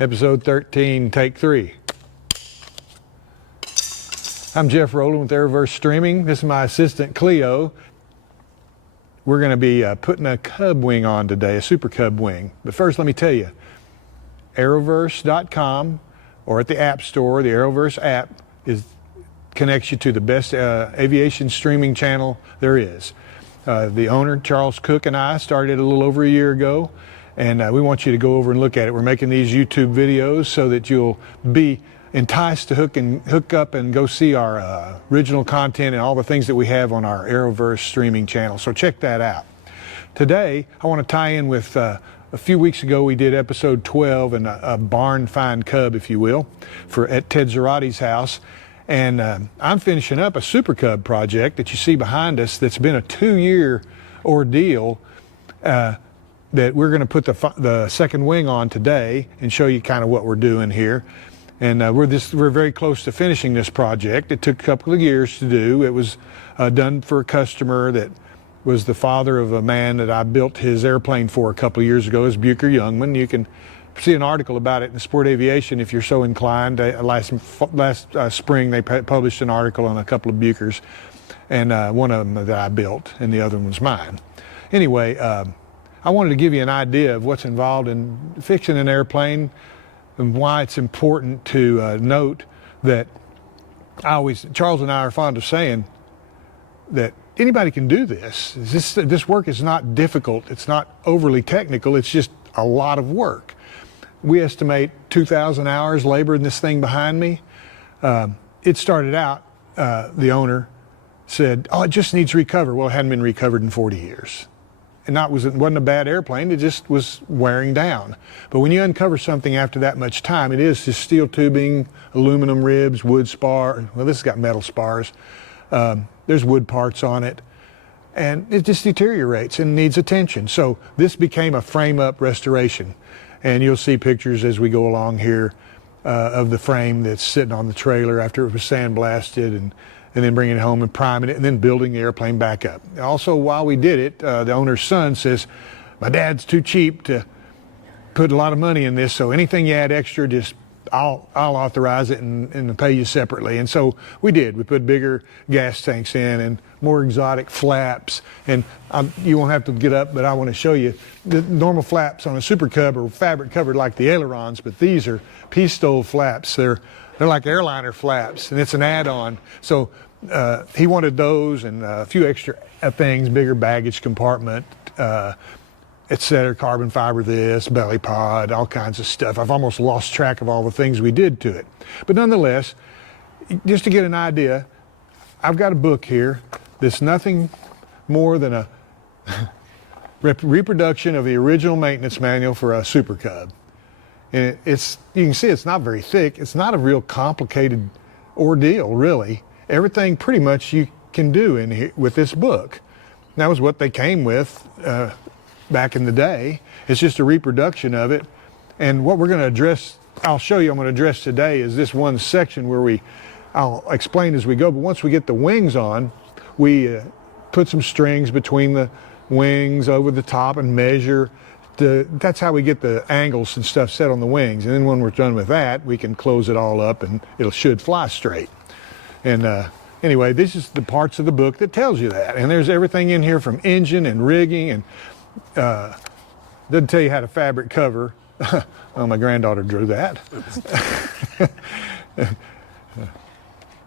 Episode 13, take 3. I'm Jeff Rowland with Aeroverse Streaming. This is my assistant, Cleo. We're going to be putting a Cub wing on today, a Super Cub wing. But first, let me tell you, Aeroverse.com or at the App Store, the Aeroverse app connects you to the best aviation streaming channel there is. The owner, Charles Cook, and I started a little over a year ago, and we want you to go over and look at it. We're making these YouTube videos so that you'll be enticed to hook up and go see our original content and all the things that we have on our Aeroverse streaming channel. So check that out. Today, I want to tie in with a few weeks ago we did episode 12 and a barn find Cub, if you will, at Ted Zarati's house. And I'm finishing up a Super Cub project that you see behind us that's been a 2-year ordeal that we're going to put the second wing on today and show you kind of what we're doing here. And we're very close to finishing this project. It took a couple of years to do. It was done for a customer that was the father of a man that I built his airplane for a couple of years ago, is Bucher Youngman. You can see an article about it in Sport Aviation if you're so inclined. Last spring they published an article on a couple of Buchers, and one of them that I built and the other one was mine. Anyway, I wanted to give you an idea of what's involved in fixing an airplane and why it's important to note that Charles and I are fond of saying that anybody can do this. This work is not difficult. It's not overly technical. It's just a lot of work. We estimate 2,000 hours labor in this thing behind me. It started out, the owner said, oh, it just needs recover. Well, it hadn't been recovered in 40 years. And it wasn't a bad airplane, it just was wearing down. But when you uncover something after that much time, it is just steel tubing, aluminum ribs, wood spar. Well, this has got metal spars. There's wood parts on it. And it just deteriorates and needs attention. So this became a frame-up restoration. And you'll see pictures as we go along here of the frame that's sitting on the trailer after it was sandblasted, and then bringing it home and priming it and then building the airplane back up. Also, while we did it, the owner's son says, my dad's too cheap to put a lot of money in this, so anything you add extra, just I'll authorize it and pay you separately. And so we did. We put bigger gas tanks in and more exotic flaps. And you won't have to get up, but I want to show you. The normal flaps on a Super Cub are fabric covered like the ailerons, but these are pistol flaps. They're like airliner flaps, and it's an add-on. So he wanted those and a few extra things, bigger baggage compartment, etc., carbon fiber this, belly pod, all kinds of stuff. I've almost lost track of all the things we did to it. But nonetheless, just to get an idea, I've got a book here that's nothing more than a reproduction of the original maintenance manual for a Super Cub. And you can see it's not very thick. It's not a real complicated ordeal, really. Everything pretty much you can do in here with this book. And that was what they came with back in the day. It's just a reproduction of it. And what we're going to address, I'll show you, I'm going to address today is this one section where I'll explain as we go. But once we get the wings on, we put some strings between the wings over the top and measure. That's how we get the angles and stuff set on the wings. And then when we're done with that, we can close it all up and it should fly straight. And anyway, this is the parts of the book that tells you that. And there's everything in here from engine and rigging, and doesn't tell you how to fabric cover. Oh, my granddaughter drew that.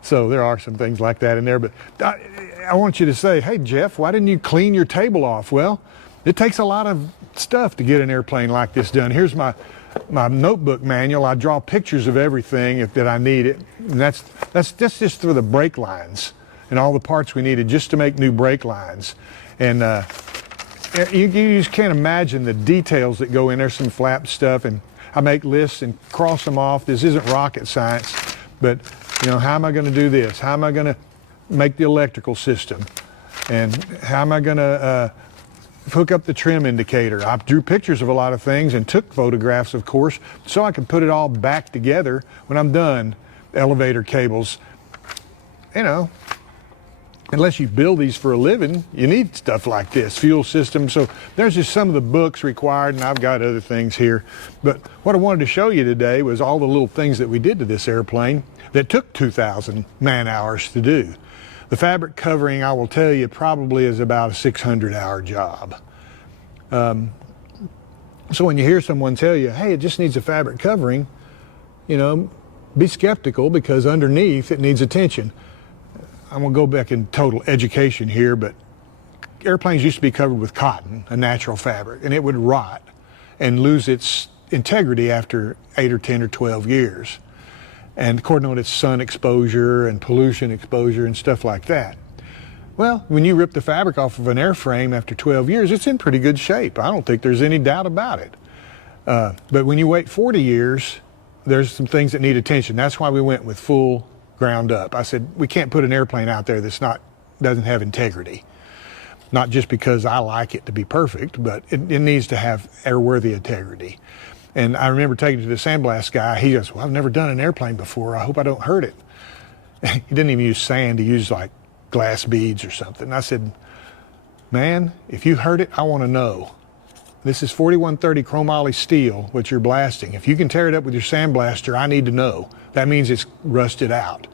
So there are some things like that in there. But I want you to say, hey, Jeff, why didn't you clean your table off? Well, it takes a lot of stuff to get an airplane like this done. Here's my notebook manual. I draw pictures of everything that I need it. And that's just for the brake lines and all the parts we needed just to make new brake lines. And you just can't imagine the details that go in there, some flap stuff. And I make lists and cross them off. This isn't rocket science, but how am I going to do this? How am I going to make the electrical system? And how am I going to hook up the trim indicator? I drew pictures of a lot of things and took photographs, of course, so I can put it all back together when I'm done. Elevator cables, unless you build these for a living, you need stuff like this, fuel system. So there's just some of the books required, and I've got other things here. But what I wanted to show you today was all the little things that we did to this airplane that took 2,000 man-hours to do. The fabric covering, I will tell you, probably is about a 600-hour job. So when you hear someone tell you, hey, it just needs a fabric covering, you know, be skeptical, because underneath it needs attention. I'm going to go back in total education here, but airplanes used to be covered with cotton, a natural fabric, and it would rot and lose its integrity after 8 or 10 or 12 years. And according to its sun exposure and pollution exposure and stuff like that. Well, when you rip the fabric off of an airframe after 12 years, it's in pretty good shape. I don't think there's any doubt about it. But when you wait 40 years, there's some things that need attention. That's why we went with full ground up. I said, we can't put an airplane out there that's doesn't have integrity. Not just because I like it to be perfect, but it needs to have airworthy integrity. And I remember taking it to the sandblast guy. He goes, well, I've never done an airplane before. I hope I don't hurt it. He didn't even use sand. He used like glass beads or something. And I said, man, if you hurt it, I want to know. This is 4130 chromoly steel, which you're blasting. If you can tear it up with your sandblaster, I need to know. That means it's rusted out.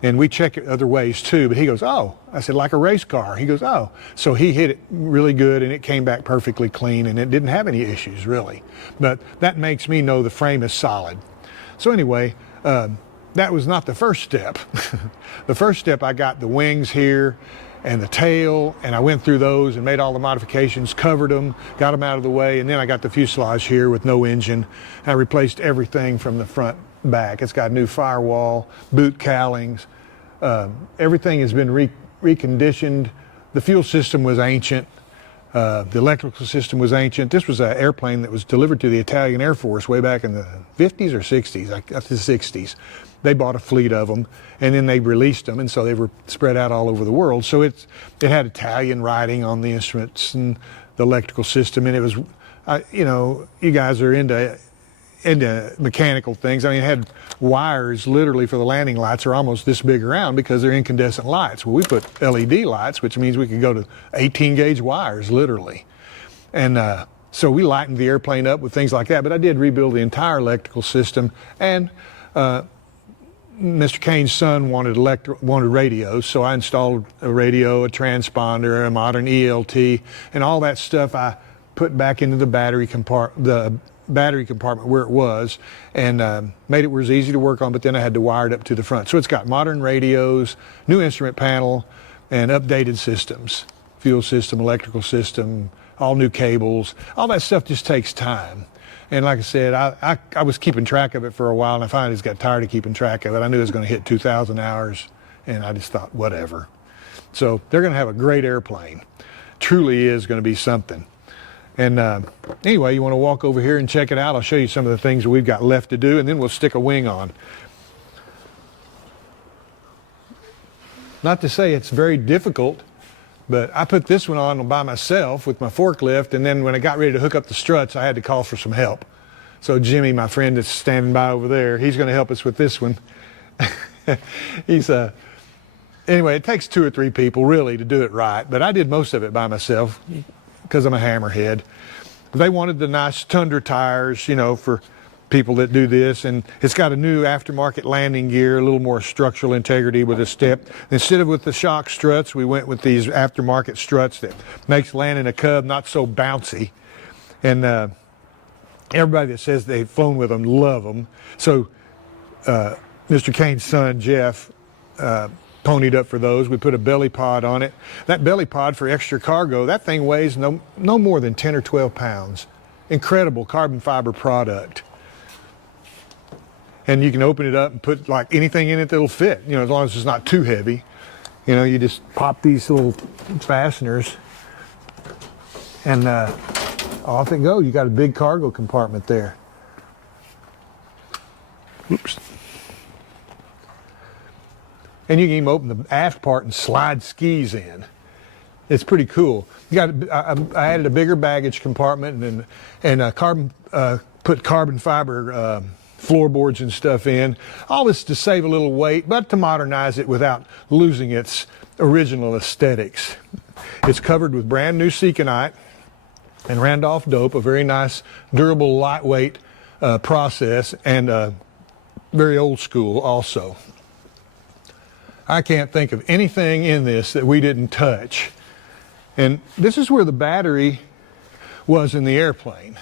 And we check it other ways too, but he goes, oh. I said, like a race car. He goes, oh. So he hit it really good, and it came back perfectly clean, and it didn't have any issues, really. But that makes me know the frame is solid. So anyway, that was not the first step. The first step, I got the wings here and the tail, and I went through those and made all the modifications, covered them, got them out of the way, and then I got the fuselage here with no engine. And I replaced everything from the front back. It's got new firewall, boot cowlings. Everything has been reconditioned. The fuel system was ancient. The electrical system was ancient. This was an airplane that was delivered to the Italian Air Force way back in the 50s or 60s, I guess the 60s. They bought a fleet of them, and then they released them, and so they were spread out all over the world. So it had Italian writing on the instruments and the electrical system, and it was, you know, you guys are into mechanical things. I mean, it had wires literally for the landing lights are almost this big around because they're incandescent lights. Well, we put LED lights, which means we could go to 18 gauge wires literally. And so we lightened the airplane up with things like that, but I did rebuild the entire electrical system. And Mr. Kane's son wanted radios, so I installed a radio, a transponder, a modern ELT, and all that stuff I put back into the battery compartment where it was, and made it where it was easy to work on, but then I had to wire it up to the front. So it's got modern radios, new instrument panel, and updated systems, fuel system, electrical system, all new cables. All that stuff just takes time. And like I said, I was keeping track of it for a while, and I finally just got tired of keeping track of it. I knew it was going to hit 2,000 hours, and I just thought, whatever. So they're going to have a great airplane. Truly is going to be something. And anyway, you want to walk over here and check it out. I'll show you some of the things that we've got left to do, and then we'll stick a wing on. Not to say it's very difficult, but I put this one on by myself with my forklift, and then when I got ready to hook up the struts, I had to call for some help. So Jimmy, my friend that's standing by over there, he's going to help us with this one. Anyway, it takes 2 or 3 people really to do it right, but I did most of it by myself because I'm a hammerhead. They wanted the nice Tundra tires, you know, for people that do this, and it's got a new aftermarket landing gear, a little more structural integrity with a step. Instead of with the shock struts, we went with these aftermarket struts that makes landing a Cub not so bouncy. And everybody that says they've flown with them love them. So Mr. Kane's son, Jeff, ponied up for those. We put a belly pod on it. That belly pod for extra cargo, that thing weighs no more than 10 or 12 pounds. Incredible carbon fiber product. And you can open it up and put like anything in it that'll fit, you know, as long as it's not too heavy. You know, you just pop these little fasteners and off it goes. You got a big cargo compartment there. Oops. And you can even open the aft part and slide skis in. It's pretty cool. You got I added a bigger baggage compartment and put carbon fiber floorboards and stuff in. All this to save a little weight, but to modernize it without losing its original aesthetics. It's covered with brand new Seconite and Randolph dope, a very nice, durable, lightweight process, and very old school also. I can't think of anything in this that we didn't touch. And this is where the battery was in the airplane.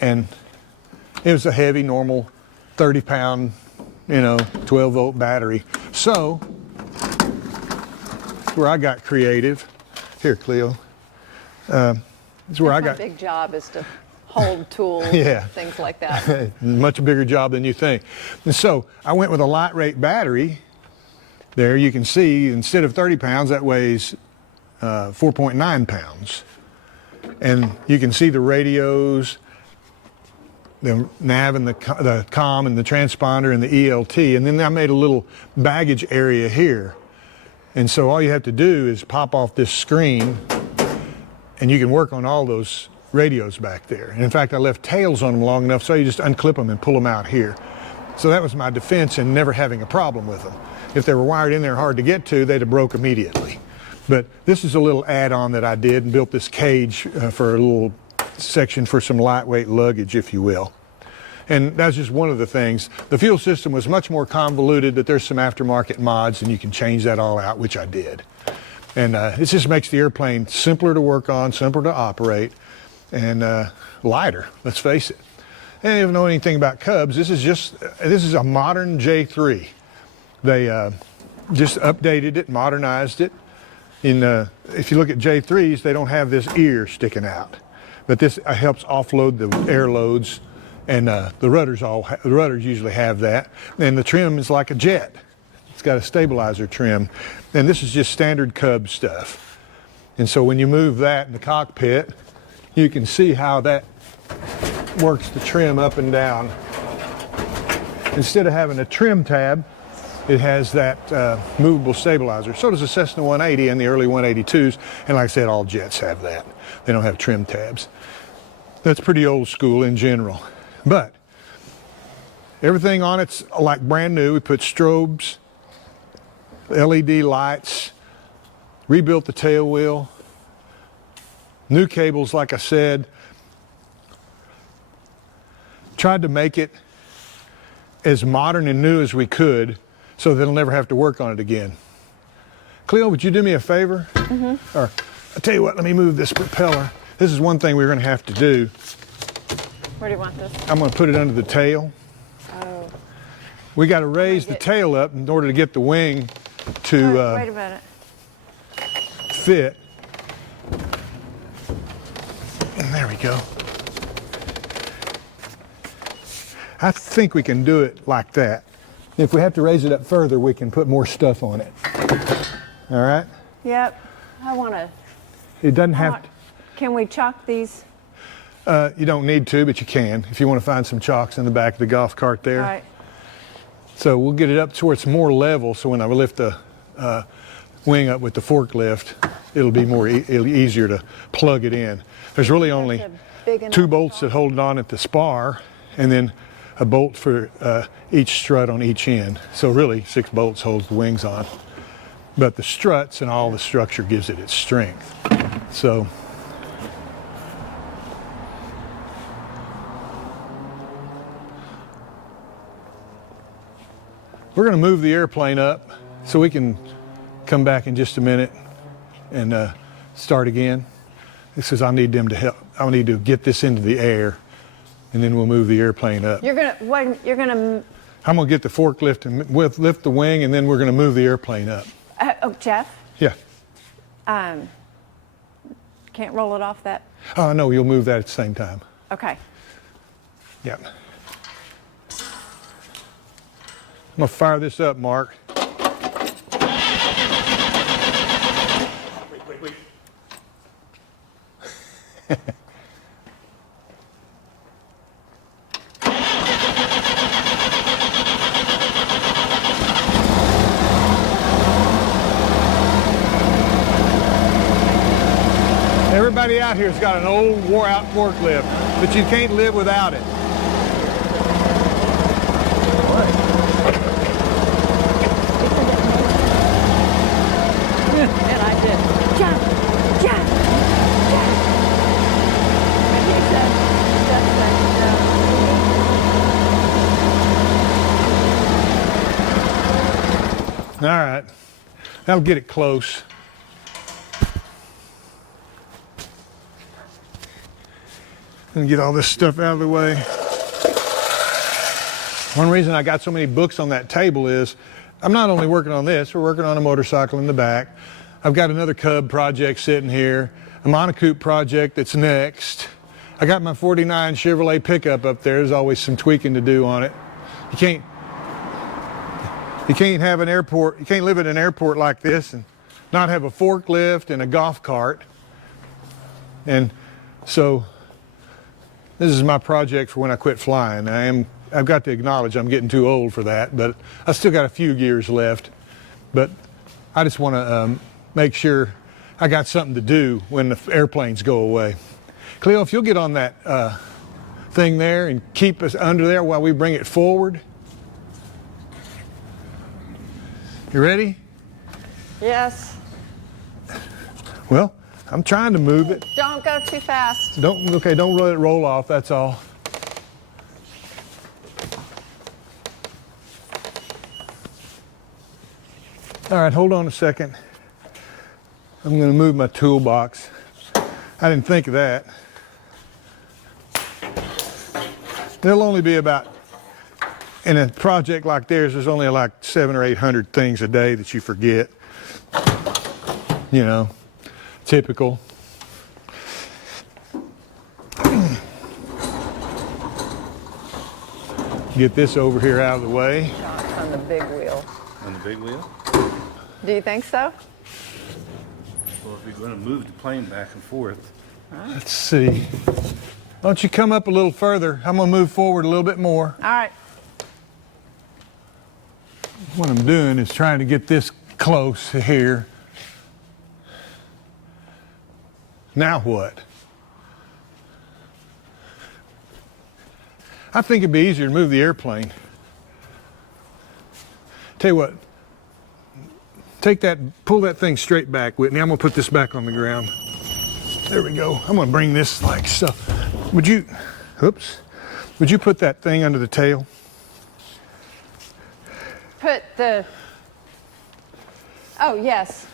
And it was a heavy, normal 30-pound, 12-volt battery. So, that's where I got creative. Here, Cleo. That's where I got. My big job is to hold tools, yeah, things like that. Much bigger job than you think. And so I went with a light rate battery. There you can see, instead of 30 pounds, that weighs 4.9 pounds. And you can see the radios, the nav and the comm and the transponder and the ELT. And then I made a little baggage area here. And so all you have to do is pop off this screen and you can work on all those radios back there. And in fact, I left tails on them long enough so you just unclip them and pull them out here. So that was my defense in never having a problem with them. If they were wired in there hard to get to, they'd have broke immediately. But this is a little add-on that I did and built this cage for a little section for some lightweight luggage, if you will. And that's just one of the things. The fuel system was much more convoluted, but there's some aftermarket mods and you can change that all out, which I did. And it just makes the airplane simpler to work on, simpler to operate, and lighter, let's face it. And if you don't know anything about Cubs, this is a modern J3. They just updated it, modernized it. If you look at J3s, they don't have this ear sticking out. But this helps offload the air loads, and the rudders usually have that. And the trim is like a jet. It's got a stabilizer trim. And this is just standard Cub stuff. And so when you move that in the cockpit, you can see how that works the trim up and down. Instead of having a trim tab, it has that movable stabilizer. So does the Cessna 180 and the early 182s. And like I said, all jets have that. They don't have trim tabs. That's pretty old school in general. But everything on it's like brand new. We put strobes, LED lights, rebuilt the tail wheel, new cables, like I said. Tried to make it as modern and new as we could so they'll never have to work on it again. Cleo, would you do me a favor? Mm-hmm. Or I'll tell you what, let me move this propeller. This is one thing we're going to have to do. Where do you want this? I'm going to put it under the tail. Oh. We got to raise the tail up in order to get the wing to wait a minute. fit. And there we go. I think we can do it like that. If we have to raise it up further, we can put more stuff on it. All right? Yep. I want to. It doesn't have to. Can we chalk these? You don't need to, but you can if you want to find some chalks in the back of the golf cart there. All right. So we'll get it up to where it's more level, so when I lift the wing up with the forklift, it'll be more easier to plug it in. There's really only 2 bolts that hold it on at the spar, and then a bolt for each strut on each end. So really 6 bolts holds the wings on. But the struts and all the structure gives it its strength. So we're going to move the airplane up so we can come back in just a minute and start again. This is I need them to help. I need to get this into the air, and then we'll move the airplane up. You're gonna. I'm gonna get the forklift and lift the wing, and then we're gonna move the airplane up. Jeff. Yeah. Can't roll it off that. Oh no, you'll move that at the same time. Okay. Yeah. I'm gonna fire this up, Mark. Wait. Everybody out here's got an old, wore-out forklift, but you can't live without it. All right, that'll get it close. And get all this stuff out of the way. One reason I got so many books on that table is I'm not only working on this, we're working on a motorcycle in the back. I've got another Cub project sitting here, a monocoupe project that's next. I got my 49 Chevrolet pickup up there. There's always some tweaking to do on it. You can't have an airport, you can't live at an airport like this and not have a forklift and a golf cart. And so this is my project for when I quit flying. I've got to acknowledge I'm getting too old for that, but I still got a few years left. But I just want to make sure I got something to do when the airplanes go away. Cleo, if you'll get on that thing there and keep us under there while we bring it forward. You ready? Yes. Well, I'm trying to move it. Don't go too fast. Don't let it roll off, that's all. All right, hold on a second. I'm going to move my toolbox. I didn't think of that. There'll only be about, in a project like theirs, there's only like 700 or 800 things a day that you forget. You know, typical. Get this over here out of the way. Shots on the big wheel. On the big wheel? Do you think so? Well, if you're going to move the plane back and forth. Let's see. Why don't you come up a little further? I'm going to move forward a little bit more. All right. What I'm doing is trying to get this close to here. Now what? I think it'd be easier to move the airplane. Tell you what, pull that thing straight back, Whitney. I'm gonna put this back on the ground. There we go. I'm gonna bring this like so. Would you put that thing under the tail? Oh, yes.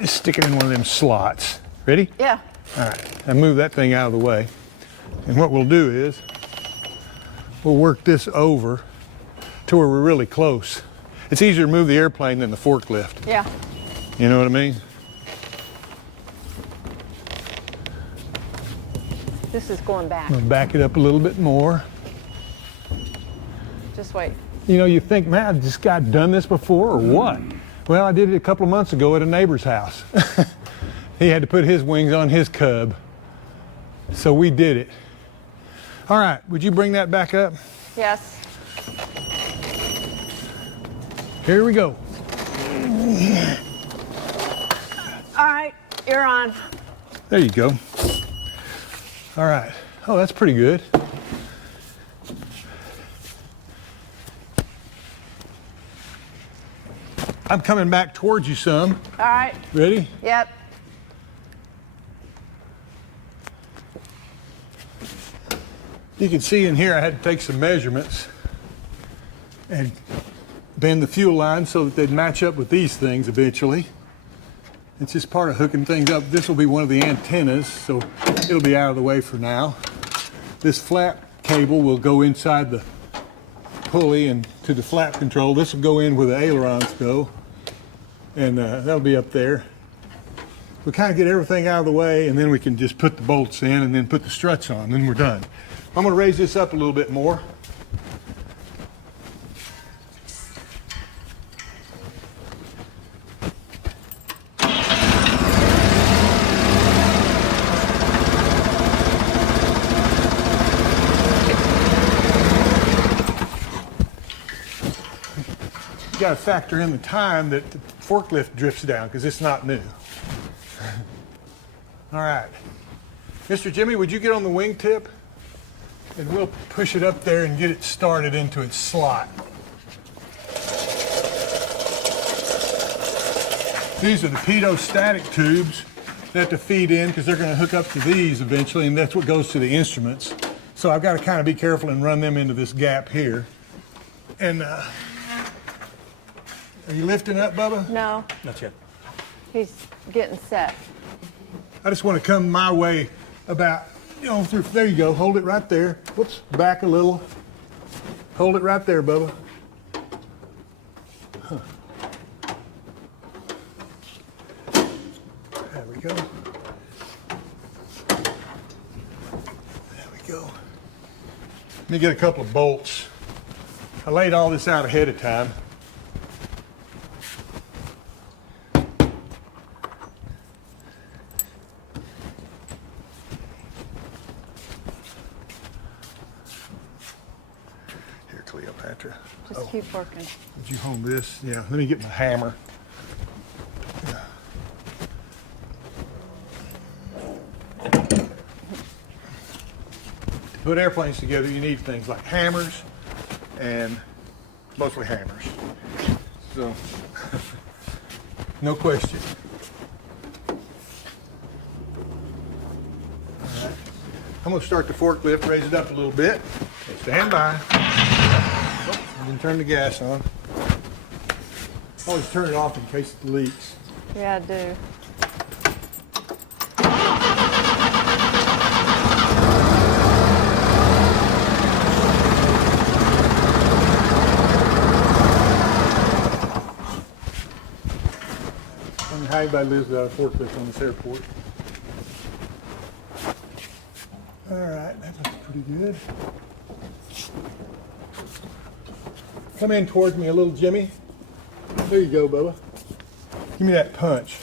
Just stick it in one of them slots. Ready? Yeah. All right, now move that thing out of the way. And what we'll do is, we'll work this over to where we're really close. It's easier to move the airplane than the forklift. Yeah. You know what I mean? This is going back. I'm gonna back it up a little bit more. Just wait. You know, you think, man, has this guy done this before or what? Well, I did it a couple of months ago at a neighbor's house. He had to put his wings on his Cub. So we did it. All right, would you bring that back up? Yes. Here we go. All right, you're on. There you go. All right. Oh, that's pretty good. I'm coming back towards you some. All right. Ready? Yep. You can see in here I had to take some measurements and bend the fuel lines so that they'd match up with these things eventually. It's just part of hooking things up. This will be one of the antennas, so it'll be out of the way for now. This flap cable will go inside the pulley and to the flap control. This will go in where the ailerons go, and that'll be up there. We'll kind of get everything out of the way, and then we can just put the bolts in and then put the struts on, then we're done. I'm going to raise this up a little bit more. You got to factor in the time that the forklift drifts down because it's not new. All right. Mr. Jimmy, would you get on the wingtip? And we'll push it up there and get it started into its slot. These are the pitot static tubes that to feed in because they're going to hook up to these eventually, and that's what goes to the instruments. So I've got to kind of be careful and run them into this gap here. And Are you lifting up, Bubba? No, Not yet. he's getting set. I just want to come my way about, through, there you go. Hold it right there. Whoops, back a little. Hold it right there, Bubba. Huh. There we go. There we go. Let me get a couple of bolts. I laid all this out ahead of time. Here, Cleopatra. Just keep working. Would you hold this? Yeah, let me get my hammer. To put airplanes together, you need things like hammers and mostly hammers. So, no question. All right. I'm going to start the forklift, raise it up a little bit. Okay, stand by. Oh, and then turn the gas on. Always turn it off in case it leaks. Yeah, I do. I don't know how anybody lives without a forklift on this airport. All right, that looks pretty good. Come in towards me a little, Jimmy. There you go, Bubba. Give me that punch.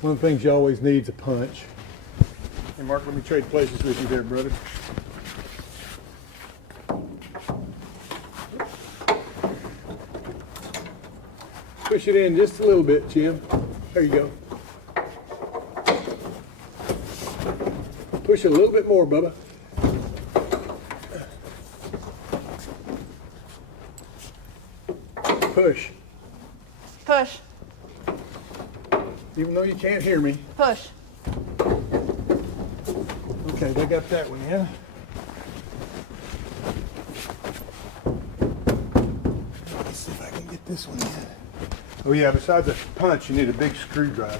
One of the things you always need is a punch. Hey, Mark, let me trade places with you there, brother. Push it in just a little bit, Jim. There you go. Push it a little bit more, Bubba. Push. Push, Even though you can't hear me. push. Okay, they got that one, yeah? Let's see if I can get this one in. Oh yeah, besides a punch, you need a big screwdriver.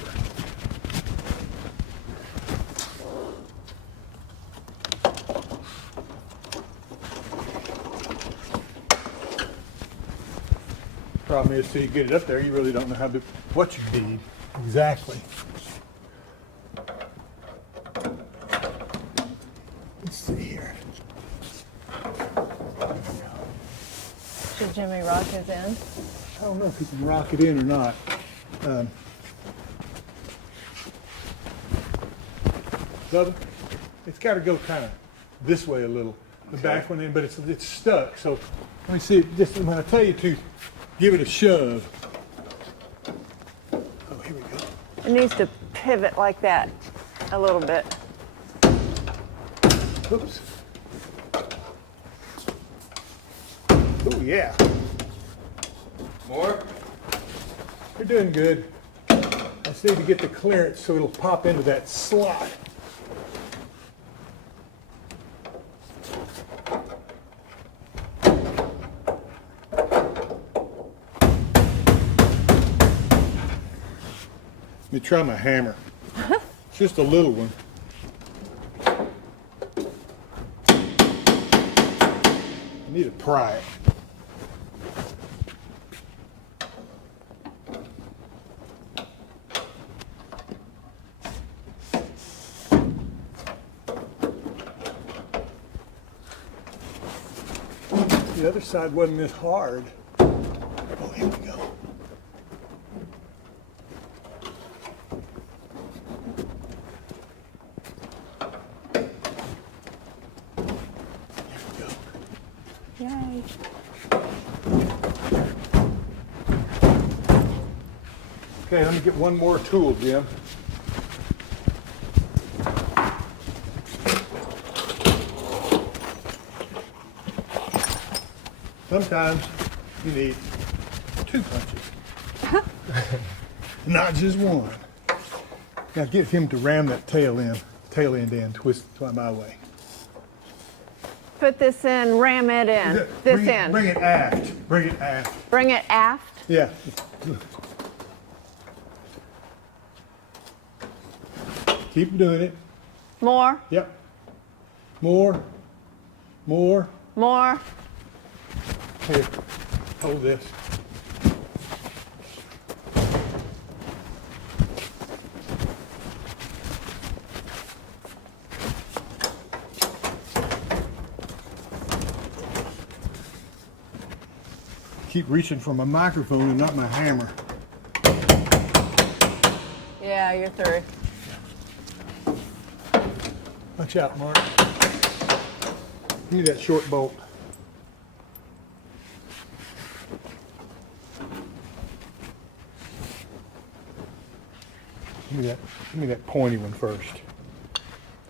Problem is, till you get it up there, you really don't know what you need exactly. Let's see here. Should Jimmy rock his end? I don't know if you can rock it in or not. Bubba, it's got to go kind of this way a little. The back one in, but it's stuck. So let me see. Just when I tell you to give it a shove. Oh, here we go. It needs to pivot like that a little bit. Oops. Oh yeah. More? You're doing good. I just need to get the clearance so it'll pop into that slot. Let me try my hammer. It's just a little one. I need to pry it. The other side wasn't this hard. Oh, here we go. Yay. Okay, let me get one more tool, Jim. Sometimes you need two punches, not just one. Now get him to ram that tail end in, twist it my way. Put this in, ram it in. This Bring in. it aft. Bring it aft. Bring it aft. Yeah. Keep doing it. More, Yep. More. More. more. Here, hold this. Keep reaching for my microphone and not my hammer. Yeah, you're through. Watch out, Mark. Give me that short bolt. Give me that pointy one first.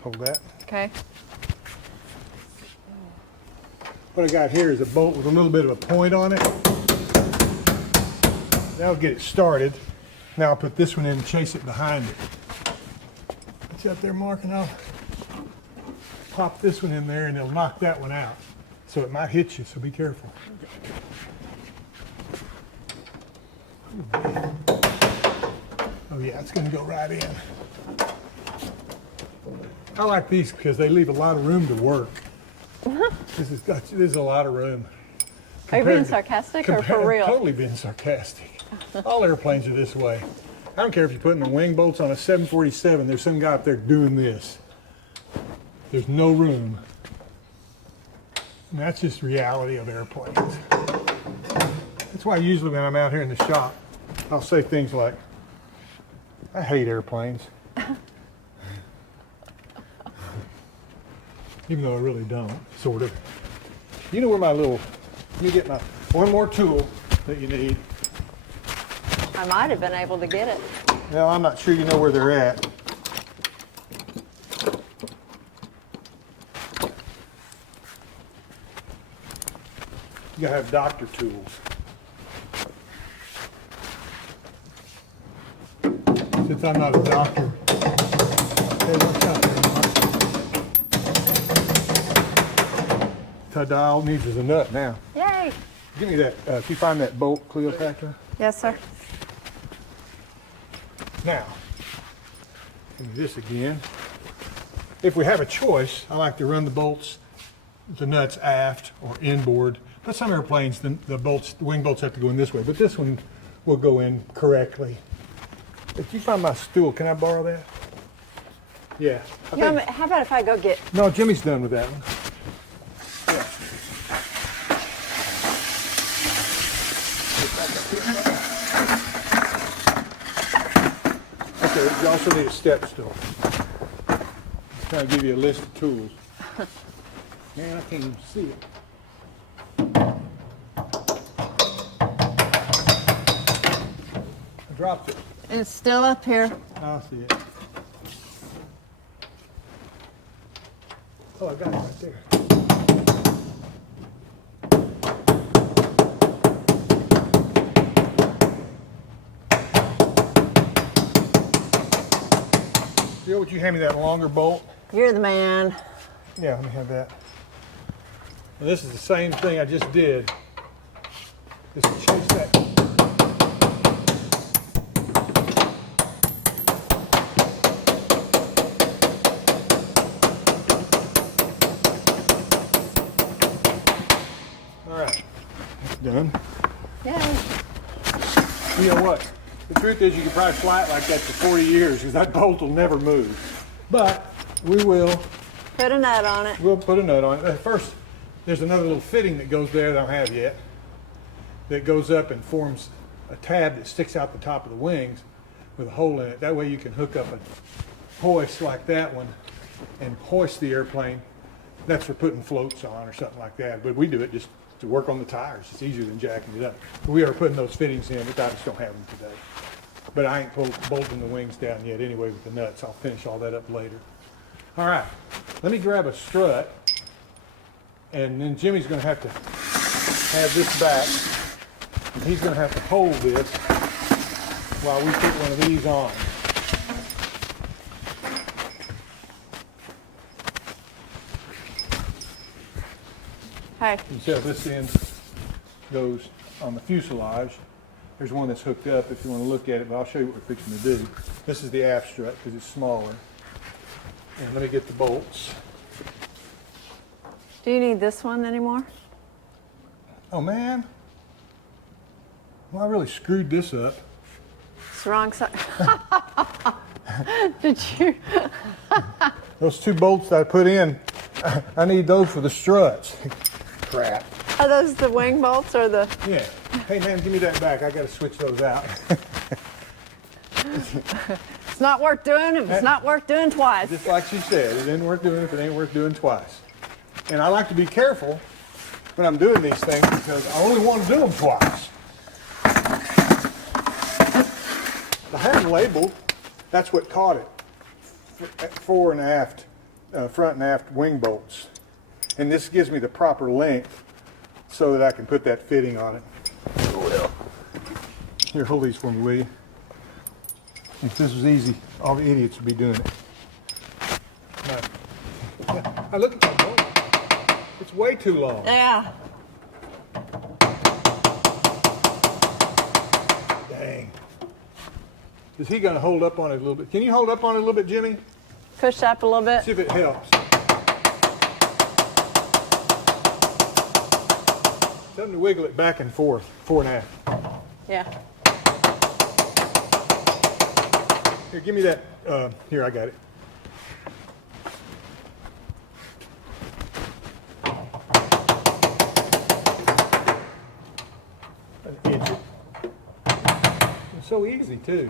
Hold that. Okay. What I got here is a bolt with a little bit of a point on it. That'll get it started. Now I'll put this one in and chase it behind it. What's out there, Mark? And I'll pop this one in there and it'll knock that one out. So it might hit you, so be careful. Oh yeah, it's gonna go right in. I like these because they leave a lot of room to work. This is a lot of room. Are you being Compared to- sarcastic or for real? Totally being sarcastic. All airplanes are this way. I don't care if you're putting the wing bolts on a 747, there's some guy up there doing this. There's no room. And that's just reality of airplanes. That's why usually when I'm out here in the shop, I'll say things like, I hate airplanes. Even though I really don't, sort of. You know where my little, let me get my, one more tool that you need. I might have been able to get it. Well, I'm not sure you know where they're at. You gotta have doctor tools. Since I'm not a doctor, hey, watch out there, Mark. Ta-da, all it needs is a nut now. Yay! Give me that, if you find that bolt, Cleopatra. Yes, sir. Now, do this again. If we have a choice, I like to run the bolts, the nuts aft or inboard. But some airplanes, the wing bolts have to go in this way. But this one will go in correctly. If you find my stool, can I borrow that? Yeah. How about if I go get? No, Jimmy's done with that one. Okay, you also need a step stool. Just trying to give you a list of tools. Man, I can't even see it. I dropped it. It's still up here. I'll see it. Oh, I got it right there. Jill, would you hand me that longer bolt? You're the man. Yeah, let me have that. And this is the same thing I just did. Just chase that. All right, that's done. Yay. You know what? The truth is you can probably fly it like that for 40 years because that bolt will never move. But we will. Put a nut on it. We'll put a nut on it. First, there's another little fitting that goes there that I don't have yet that goes up and forms a tab that sticks out the top of the wings with a hole in it. That way you can hook up a hoist like that one and hoist the airplane. That's for putting floats on or something like that. But we do it just to work on the tires. It's easier than jacking it up. But we are putting those fittings in, but I just don't have them today. But I ain't bolting the wings down yet anyway with the nuts. I'll finish all that up later. All right, let me grab a strut, and then Jimmy's going to have this back, and he's going to have to hold this while we put one of these on. Hey. You see how this end goes on the fuselage. There's one that's hooked up if you want to look at it, but I'll show you what we're fixing to do. This is the aft strut because it's smaller. And let me get the bolts. Do you need this one anymore? Oh man. Well, I really screwed this up. It's the wrong side. Did you? Those 2 bolts that I put in, I need those for the struts. Crap. Are those the wing bolts or the? Yeah. Hey man, give me that back. I got to switch those out. It's not worth doing if it's not worth doing twice. Just like she said, it ain't worth doing if it ain't worth doing twice. And I like to be careful when I'm doing these things because I only want to do them twice. I have them labeled. That's what caught it. Fore and aft, front and aft wing bolts. And this gives me the proper length so that I can put that fitting on it. Here, hold these for me, will you? If this was easy, all the idiots would be doing it. I look at that bolt. It's way too long. Yeah. Dang. Is he going to hold up on it a little bit? Can you hold up on it a little bit, Jimmy? Push up a little bit. See if it helps. Tell him to wiggle it back and forth, fore and aft. Yeah. Here, give me that. Here, I got it. Inch it. It's so easy, too.